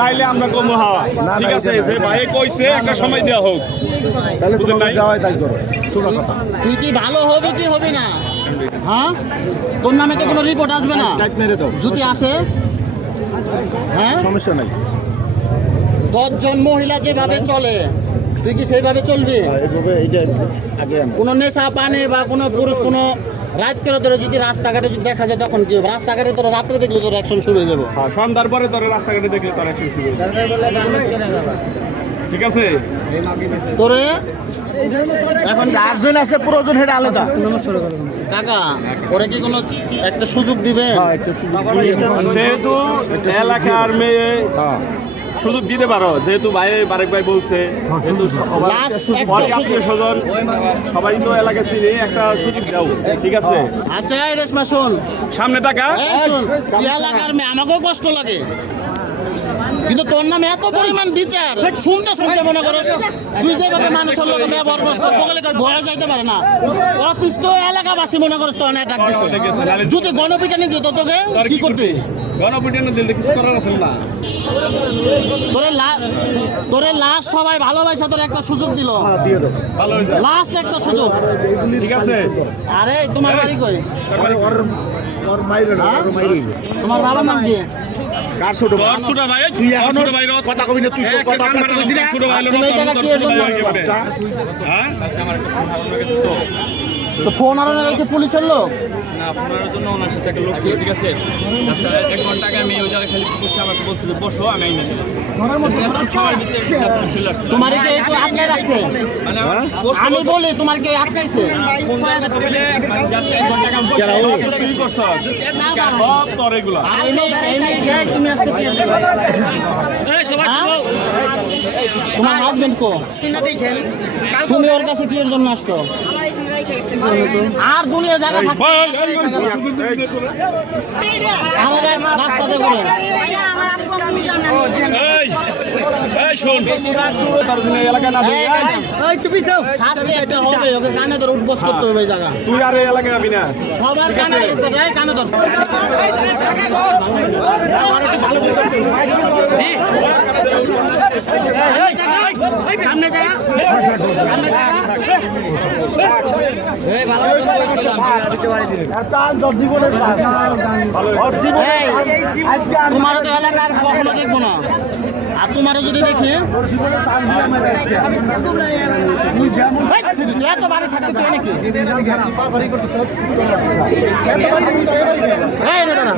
তাইলে আমরা কমো হাওয়া ঠিক আছে যে ভাই কইছে একটা সময় দেওয়া হোক তাহলে তুমি যাওয়াই তাই করো শোনো কথা তুই কি ভালো হবে কি হবে না হ্যাঁ তোর নামে তো কোনো রিপোর্ট আসবে না টাইট মেরে দাও যদি আসে হ্যাঁ সমস্যা নাই 10 জন মহিলা যেভাবে চলে তুই কি সেইভাবে চলবি এইভাবে এইটা আগে কোনো নেশা পানি বা কোনো পুরুষ কোনো রাত করে ধরে যদি রাস্তাঘাটে যদি দেখা যায় তখন কি হবে রাস্তাঘাটে তোর রাত্রে দেখলে তোর অ্যাকশন শুরু হয়ে যাবে সন্ধ্যার পরে তোর রাস্তাঘাটে দেখলে তোর অ্যাকশন শুরু হবে ঠিক আছে তোরে এখন গার্জেন আছে প্রয়োজন হেটা আলাদা কাকা ওরা কি কোনো একটা সুযোগ দিবে হ্যাঁ একটু যেহেতু এলাকার মেয়ে সুযোগ দিতে পারো যেহেতু ভাই বারেক ভাই বলছে কিন্তু আত্মীয় স্বজন সবাই তো এলাকা চিনে একটা সুযোগ দাও ঠিক আছে আচ্ছা এই রেশমা শোন সামনে টাকা এই শোন তুই এলাকার মেয়ে আমাকেও কষ্ট লাগে কিন্তু তোর নামে এত পরিমাণ বিচার শুনতে শুনতে মনে করো তুই যেভাবে মানুষের লোকে ব্যবহার করছিস বলে ঘরে যাইতে পারে না অতিষ্ঠ এলাকাবাসী মনে করিস তো অনেক ডাক দিচ্ছে যদি গণপিটানি দিত তোকে কি করতে গণপিটানি দিলে কিছু করার আছে না তোরে লাস্ট সবাই ভালোবাসা তোর একটা সুযোগ দিল ভালো হয়েছে লাস্ট একটা সুযোগ ঠিক আছে আরে তোমার বাড়ি কই ওর মাইরে না ওর মাইরে তোমার বাবার নাম কি কার ছোট তোর ছোট ভাই তুই এখন ছোট ভাই কথা কবি না তুই তো কথা বলছিস না ছোট ভাই তুমি এই জায়গা কি এর জন্য আসছো? আচ্ছা হ্যাঁ তো ফোন আর রেখে পুলিশের লোক না আপনার জন্য ওনার সাথে একটা লোক ছিল ঠিক আছে লাস্ট 1 ঘন্টা আগে আমি ওই জায়গায় খালি বসে আমাকে বলছিল বসো আমি আইনা দিয়েছি সবার ভিতরে চলে আসছে তোমার কি একটু আটকে রাখছে মানে আমি বলি তোমার কি আটকাইছে ফোন দেওয়ার কথা বলে জাস্ট 1 ঘন্টা কাম বসে কি করছ সব তোর এগুলা আর এই তুমি আজকে কি এই সবাই চলো তোমার হাজবেন্ড কো তুমি ওর কাছে কি এর জন্য আসছো আর দুনিয়া জায়গা থাকবে আমাদের রাস্তাতে করে এই শোন তার জন্য এলাকা না শাস্তি এটা হবে ওকে কানে ধরে উঠবস করতে হবে এই জায়গা তুই আর এই এলাকায় যাবি না সবার কানে ধরে উঠতে যায় কানে ধর সামনে যা সামনে যা এই ভালো তোমার তো এলাকার কখনো দেখবো না আর তোমার যদি দেখি এত বাড়ি থাকতে তো নাকি এই রে দাঁড়া